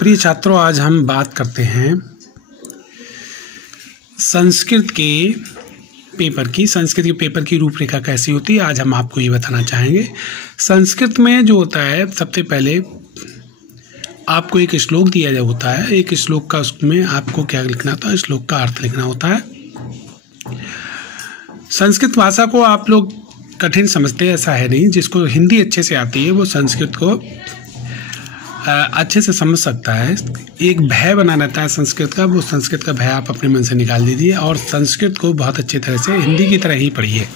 प्रिय छात्रों, आज हम बात करते हैं संस्कृत के पेपर की रूपरेखा कैसी होती है। आज हम आपको ये बताना चाहेंगे। संस्कृत में जो होता है, सबसे पहले आपको एक श्लोक दिया होता है। एक श्लोक का उसमें आपको क्या लिखना होता है, श्लोक का अर्थ लिखना होता है। संस्कृत भाषा को आप लोग कठिन समझते हैं, ऐसा है नहीं। जिसको हिंदी अच्छे से आती है वो संस्कृत को अच्छे से समझ सकता है। एक भय बना रहता है संस्कृत का, वो संस्कृत का भय आप अपने मन से निकाल दीजिए और संस्कृत को बहुत अच्छी तरह से हिंदी की तरह ही पढ़िए।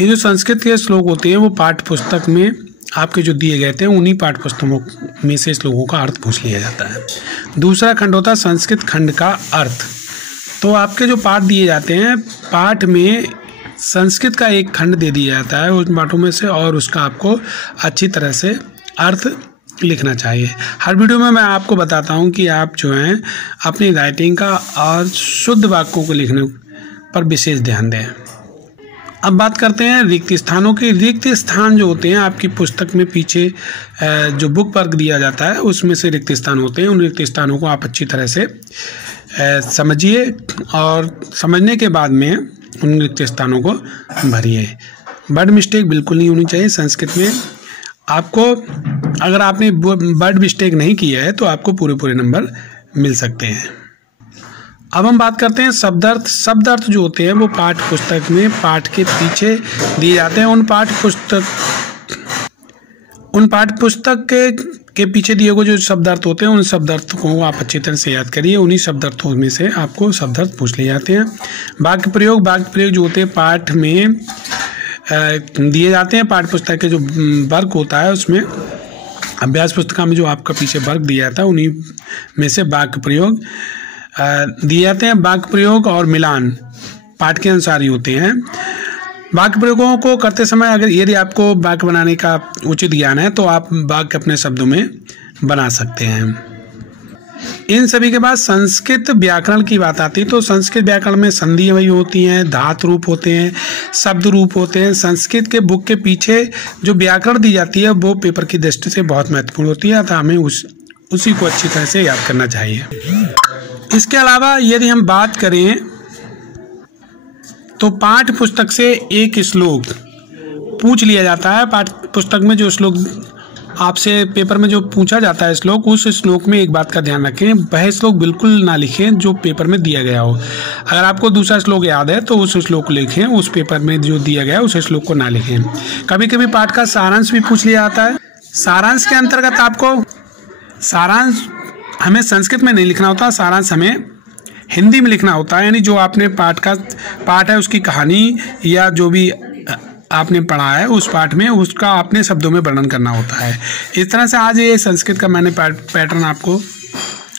ये जो संस्कृत के श्लोक होते हैं वो पाठ्य पुस्तक में आपके जो दिए गए थे, उन्हीं पाठ्य पुस्तकों में से श्लोकों का अर्थ पूछ लिया जाता है। दूसरा खंड होता है संस्कृत खंड का अर्थ। तो आपके जो पाठ दिए जाते हैं, पाठ में संस्कृत का एक खंड दे दिया जाता है उन पाठों में से, और उसका आपको अच्छी तरह से अर्थ लिखना चाहिए। हर वीडियो में मैं आपको बताता हूं कि आप जो हैं अपनी राइटिंग का और शुद्ध वाक्यों को लिखने पर विशेष ध्यान दें। अब बात करते हैं रिक्त स्थानों की। रिक्त स्थान जो होते हैं आपकी पुस्तक में पीछे जो बुक वर्क दिया जाता है उसमें से रिक्त स्थान होते हैं। उन रिक्त स्थानों को आप अच्छी तरह से समझिए और समझने के बाद में उन रिक्त स्थानों को भरिए। वर्ड मिस्टेक बिल्कुल नहीं होनी चाहिए। संस्कृत में आपको, अगर आपने वर्ड मिस्टेक नहीं किया है तो आपको पूरे नंबर मिल सकते हैं। अब हम बात करते हैं शब्दार्थ। शब्दार्थ जो होते हैं वो पाठ्य पुस्तक में पाठ के पीछे दिए जाते हैं। उन पाठ्य पुस्तक के पीछे दिए हुए जो शब्दार्थ होते हैं, उन शब्दार्थों को आप अच्छी तरह से याद करिए। उन्हीं शब्दार्थों में से आपको शब्दार्थ पूछ लिए जाते हैं। वाक्य प्रयोग जो होते हैं पाठ में दिए जाते हैं। पाठ्य पुस्तक के जो वर्ग होता है उसमें, अभ्यास पुस्तिका में जो आपका पीछे वर्ग दिया जाता है उन्हीं में से वाक्य प्रयोग दिए जाते हैं। वाक्य प्रयोग और मिलान पाठ के अनुसार ही होते हैं। वाक्य प्रयोगों को करते समय यदि आपको वाक्य बनाने का उचित ज्ञान है तो आप वाक्य अपने शब्दों में बना सकते हैं। इन सभी के बाद संस्कृत व्याकरण की बात आती है। तो संस्कृत व्याकरण में संधि वही होती हैं, धातु रूप होते हैं, शब्द रूप होते हैं। संस्कृत के बुक के पीछे जो व्याकरण दी जाती है वो पेपर की दृष्टि से बहुत महत्वपूर्ण होती है, अतः हमें उसी को अच्छी तरह से याद करना चाहिए। इसके अलावा यदि हम बात करें तो पाठ्य पुस्तक से एक श्लोक पूछ लिया जाता है। पाठ्य पुस्तक में जो श्लोक आपसे पेपर में जो पूछा जाता है श्लोक, उस श्लोक में एक बात का ध्यान रखें, वह श्लोक बिल्कुल ना लिखें जो पेपर में दिया गया हो। अगर आपको दूसरा श्लोक याद है तो उस श्लोक को लिखें, उस पेपर में जो दिया गया है उस श्लोक को ना लिखें। कभी कभी पाठ का सारांश भी पूछ लिया जाता है। सारांश के अंतर्गत आपको सारांश हमें संस्कृत में नहीं लिखना होता, सारांश हमें हिंदी में लिखना होता है। यानी जो आपने पाठ है उसकी कहानी या जो भी आपने पढ़ा है उस पाठ में उसका अपने शब्दों में वर्णन करना होता है। इस तरह से आज ये संस्कृत का मैंने पैटर्न आपको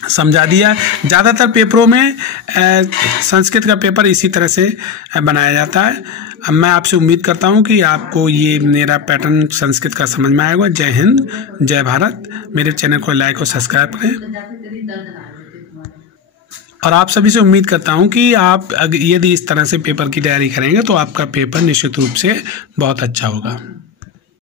समझा दिया। ज़्यादातर पेपरों में संस्कृत का पेपर इसी तरह से बनाया जाता है। अब मैं आपसे उम्मीद करता हूँ कि आपको ये मेरा पैटर्न संस्कृत का समझ में आएगा। जय हिंद, जय भारत। मेरे चैनल को लाइक और सब्सक्राइब करें और आप सभी से उम्मीद करता हूं कि आप यदि इस तरह से पेपर की तैयारी करेंगे तो आपका पेपर निश्चित रूप से बहुत अच्छा होगा।